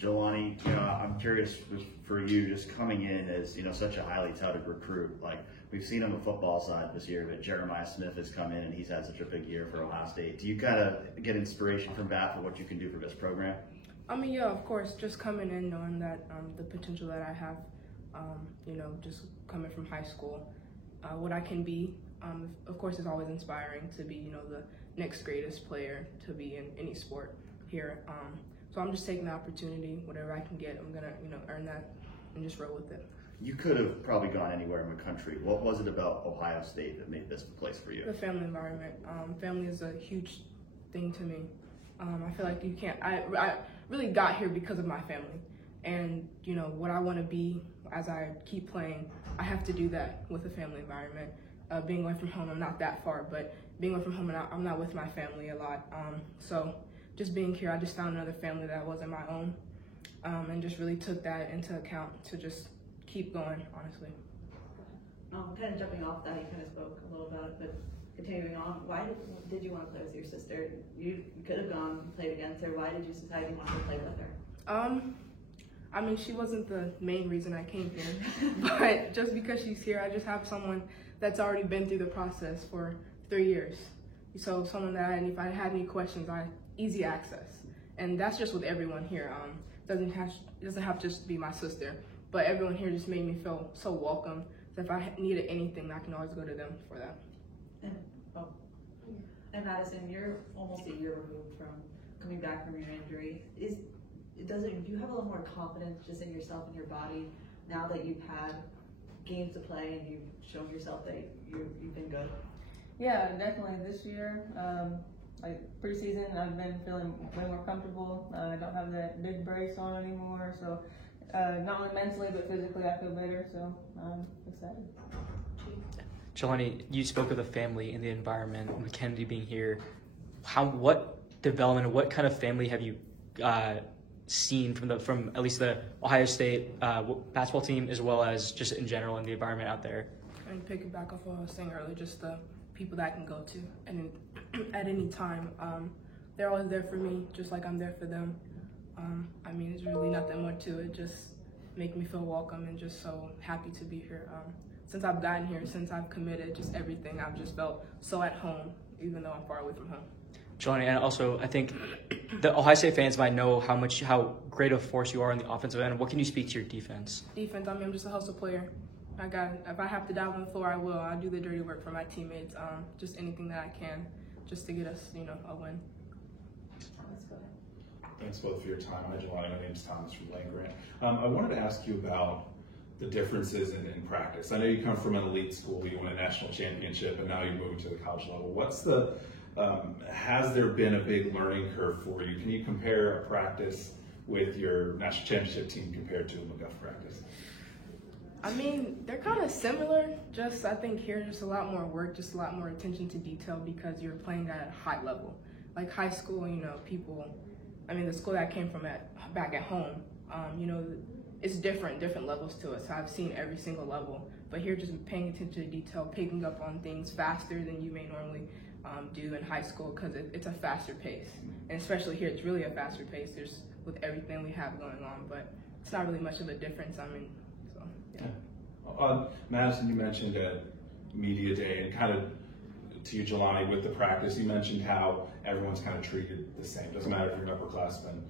Jelani, I'm curious for you, just coming in as such a highly touted recruit. Like we've seen on the football side this year, but Jeremiah Smith has come in and he's had such a big year for Ohio State. Do you kind of get inspiration from that for what you can do for this program? I mean, yeah, of course. Just coming in knowing that the potential that I have, just coming from high school, what I can be. Of course, it's always inspiring to be, the next greatest player to be in any sport here. So I'm just taking the opportunity, whatever I can get, I'm gonna, earn that and just roll with it. You could have probably gone anywhere in the country. What was it about Ohio State that made this the place for you? The family environment. Family is a huge thing to me. I feel like you can't. I really got here because of my family, and what I want to be as I keep playing. I have to do that with a family environment. Being away from home, I'm not that far, but being away from home, I'm not with my family a lot. So just being here, I just found another family that wasn't my own, and just really took that into account to just keep going, honestly. Kind of jumping off that, you kind of spoke a little about it, but continuing on, why did you want to play with your sister? You could have gone and played against her. Why did you decide you wanted to play with her? I mean, she wasn't the main reason I came here, but just because she's here, I just have someone that's already been through the process for 3 years. So someone that if I had any questions, easy access. And that's just with everyone here. Doesn't have to just be my sister, but everyone here just made me feel so welcome. So if I needed anything, I can always go to them for that. And Madison, you're almost a year removed from coming back from your injury. Do you have a little more confidence just in yourself and your body now that you've had games to play and you've shown yourself that you've been good? Yeah, definitely. This year, like preseason, I've been feeling way more comfortable. I don't have that big brace on anymore, so not only mentally but physically, I feel better. So I'm excited. Jelani, you spoke of the family and the environment, and Kennedy being here. What development, what kind of family have you seen from at least the Ohio State basketball team, as well as just in general in the environment out there? And picking back off what I was saying earlier, just the people that I can go to and at any time. They're always there for me, just like I'm there for them. I mean, there's really nothing more to it. Just make me feel welcome and just so happy to be here. Since I've gotten here, since I've committed, just everything, I've just felt so at home, even though I'm far away from home. Jelani, and also I think the Ohio State fans might know how great a force you are on the offensive end. What can you speak to your defense? Defense, I mean, I'm just a hustle player. If I have to dive on the floor, I will. I do the dirty work for my teammates. Just anything that I can, just to get us, a win. Thanks both for your time. Hi, Jelani. My name's Thomas from Land Grant. I wanted to ask you about the differences in practice. I know you come from an elite school, you won a national championship, and now you're moving to the college level. Has there been a big learning curve for you? Can you compare a practice with your national championship team compared to a McGuff practice? I mean, they're kind of similar. I think here, just a lot more work, just a lot more attention to detail because you're playing at a high level. Like high school, the school that I came from back at home, it's different levels to it. So I've seen every single level. But here, just paying attention to detail, picking up on things faster than you may normally do in high school because it's a faster pace. And especially here, it's really a faster pace. There's with everything we have going on, but it's not really much of a difference. Yeah. Madison, you mentioned at Media Day, and kind of to you, Jelani, with the practice, you mentioned how everyone's kind of treated the same. Doesn't matter if you're an upperclassman,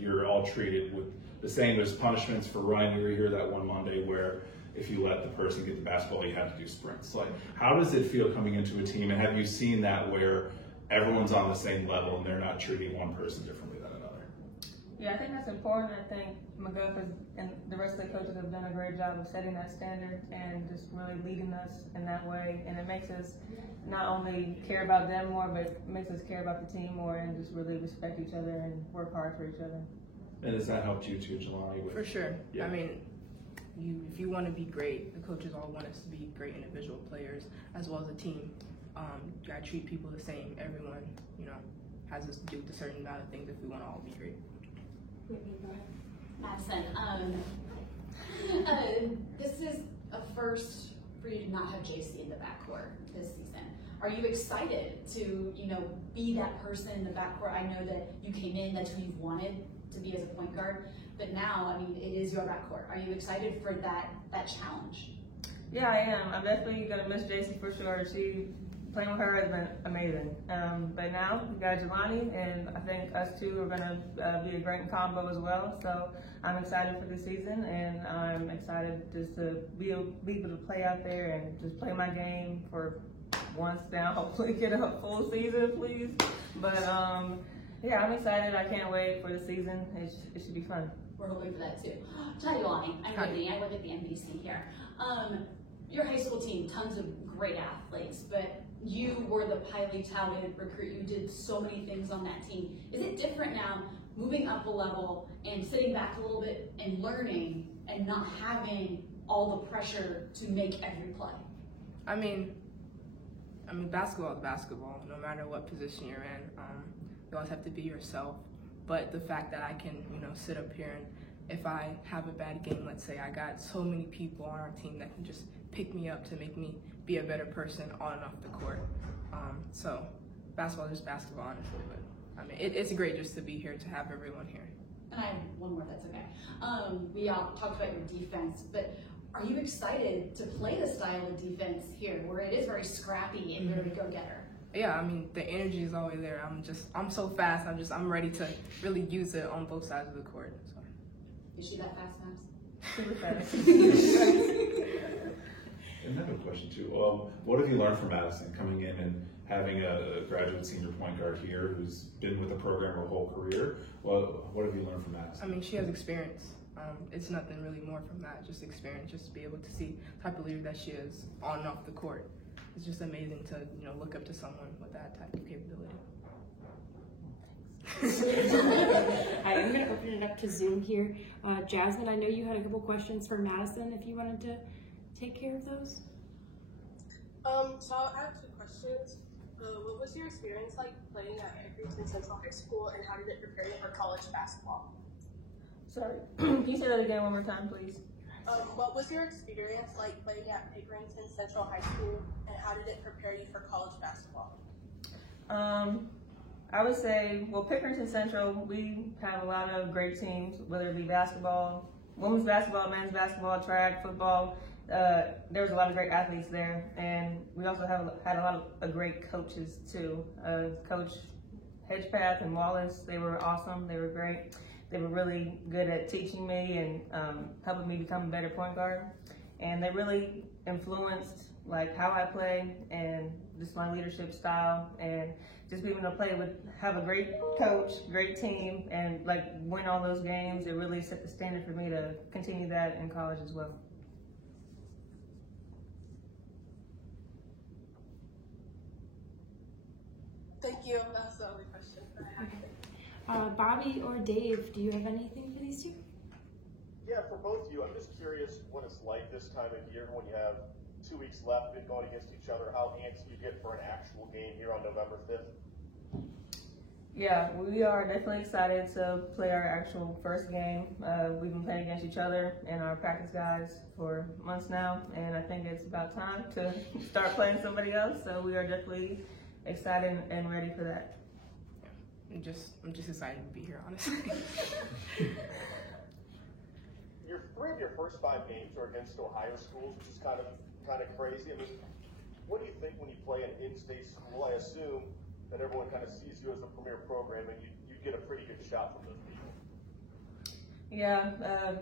you're all treated with the same. There's punishments for Ryan. We were here that one Monday where if you let the person get the basketball, you have to do sprints. Like, how does it feel coming into a team, and have you seen that where everyone's on the same level and they're not treating one person differently than another? Yeah, I think that's important. I think McGuff and the rest of the coaches have done a great job of setting that standard and just really leading us in that way. And it makes us not only care about them more, but it makes us care about the team more and just really respect each other and work hard for each other. And has that helped you too, Jelani? For sure. Yeah. I mean, if you want to be great, the coaches all want us to be great individual players as well as a team. You gotta treat people the same. Everyone, has us do a certain amount of things if we want to all be great. Madison, this is a first for you to not have JC in the backcourt this season. Are you excited to, be that person in the backcourt? I know that you came in, that's who you wanted to be as a point guard, but now, it is your backcourt. Are you excited for that challenge? Yeah, I am. I'm definitely gonna miss JC for sure. Playing with her has been amazing. But now we got Jelani, and I think us two are gonna be a great combo as well. So I'm excited for the season, and I'm excited just to be able to play out there and just play my game for once now. Hopefully get a full season, please. But yeah, I'm excited. I can't wait for the season. It should be fun. We're hoping for that too. Jelani, I'm Brittany. I work at the NBC here. Your high school team, tons of great athletes, but you were the highly touted recruit. You did so many things on that team. Is it different now, moving up a level and sitting back a little bit and learning and not having all the pressure to make every play? I mean, basketball is basketball. No matter what position you're in, you always have to be yourself. But the fact that I can, sit up here and if I have a bad game, let's say, I got so many people on our team that can just pick me up to make me be a better person on and off the court. So basketball is just basketball, honestly. But it's great just to be here, to have everyone here. And I have one more, if that's okay. We all talked about your defense, but are you excited to play the style of defense here, where it is very scrappy and very go-getter? Yeah, the energy is always there. I'm so fast. I'm ready to really use it on both sides of the court. So. Is she that fast, Max? Super fast. And I have a question too. What have you learned from Madison coming in and having a graduate senior point guard here who's been with the program her whole career? What have you learned from Madison? She has experience. It's nothing really more from that, just experience, just to be able to see the type of leader that she is on and off the court. It's just amazing to look up to someone with that type of capability. I'm going to open it up to Zoom here. Jasmine, I know you had a couple questions for Madison, if you wanted to take care of those. So I have two questions. What was your experience like playing at Pickerington Central High School, and how did it prepare you for college basketball? Sorry, can you say that again one more time, please? What was your experience like playing at Pickerington Central High School, and how did it prepare you for college basketball? I would say, Pickerington Central, we have a lot of great teams, whether it be basketball, women's basketball, men's basketball, track, football. There's a lot of great athletes there, and we also had a lot of great coaches too. Coach Hedgepath and Wallace, they were awesome. They were great. They were really good at teaching me and helping me become a better point guard. And they really influenced how I play and just my leadership style, and just being able to have a great coach, great team, and win all those games. It really set the standard for me to continue that in college as well. Thank you. That's the only question that I have. Bobby or Dave, do you have anything for these two? Yeah, for both of you, I'm just curious what it's like this time of year when you have 2 weeks left and going against each other, how antsy you get for an actual game here on November 5th. Yeah, we are definitely excited to play our actual first game. We've been playing against each other and our practice guys for months now, and I think it's about time to start playing somebody else. So we are definitely excited and ready for that. I'm just excited to be here, honestly. Three of your first 5 games are against Ohio schools, which is kind of crazy. What do you think when you play an in-state school? I assume that everyone kind of sees you as a premier program, and you get a pretty good shot from those people. Yeah,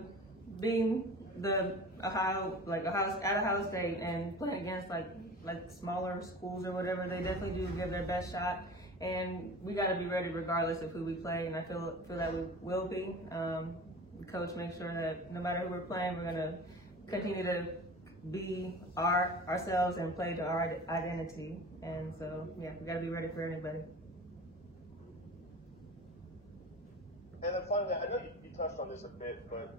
being at Ohio State and playing against like smaller schools or whatever, they definitely do give their best shot, and we got to be ready regardless of who we play. And I feel that we will be. The coach makes sure that no matter who we're playing, we're gonna continue to be ourselves and play to our identity. And so, yeah, we got to be ready for anybody. And then finally, I know you touched on this a bit, but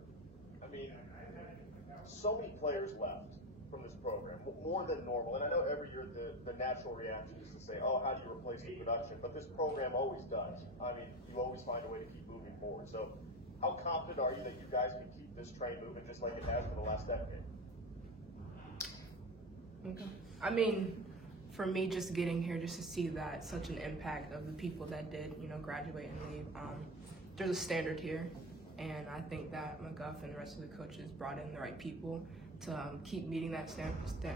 so many players left from this program, more than normal. And I know every year the natural reaction is to say, oh, how do you replace the production? But this program always does. You always find a way to keep moving forward. So how confident are you that you guys can keep this train moving just like it has for the last decade? Okay. for me, just getting here, just to see that such an impact of the people that did, graduate and leave. There's a standard here, and I think that McGuff and the rest of the coaches brought in the right people to keep meeting that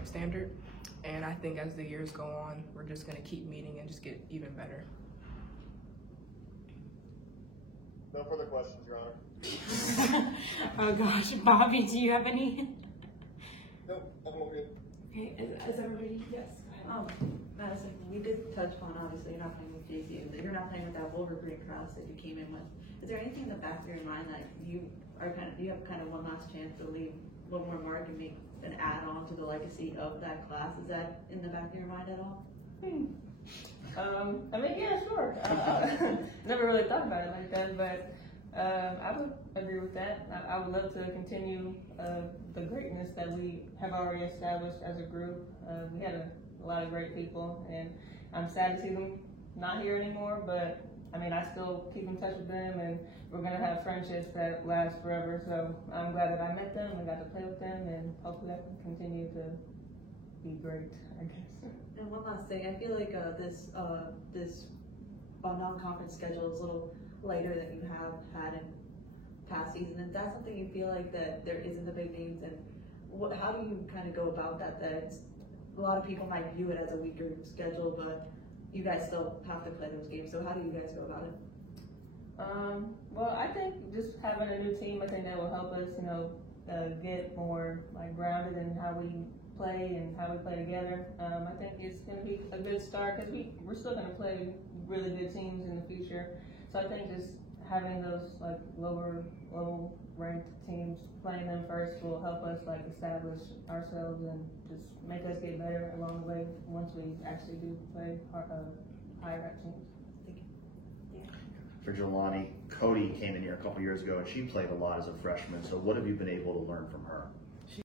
standard. And I think as the years go on, we're just going to keep meeting and just get even better. No further questions, Your Honor. Oh gosh, Bobby, do you have any? No, I'm all good. Okay, is everybody? Yes. Madison, we did touch on, obviously, you're not playing with JCU, that you're not playing with that Wolverine cross that you came in with. Is there anything in the back of your mind that you have kind of one last chance to leave one more mark and make an add-on to the legacy of that class? Is that in the back of your mind at all? Yeah, sure. Never really thought about it like that, but I would agree with that. I would love to continue the greatness that we have already established as a group. We had a lot of great people, and I'm sad to see them not here anymore, but I still keep in touch with them, and we're going to have friendships that last forever, so I'm glad that I met them and got to play with them, and hopefully I can continue to be great, I guess. And one last thing, I feel like this non-conference schedule is a little lighter than you have had in past seasons. Is that something you feel like that there isn't the big names, and how do you kind of go about that? A lot of people might view it as a weaker schedule, but you guys still have to play those games. So how do you guys go about it? Well, I think just having a new team, I think that will help us, get more grounded in how we play and how we play together. I think it's going to be a good start because we're still going to play really good teams in the future. So I think just having those low ranked teams, playing them first will help us establish ourselves and just make us get better along the way once we actually do play higher ranked teams. For Jelani, Cody came in here a couple years ago and she played a lot as a freshman. So what have you been able to learn from her?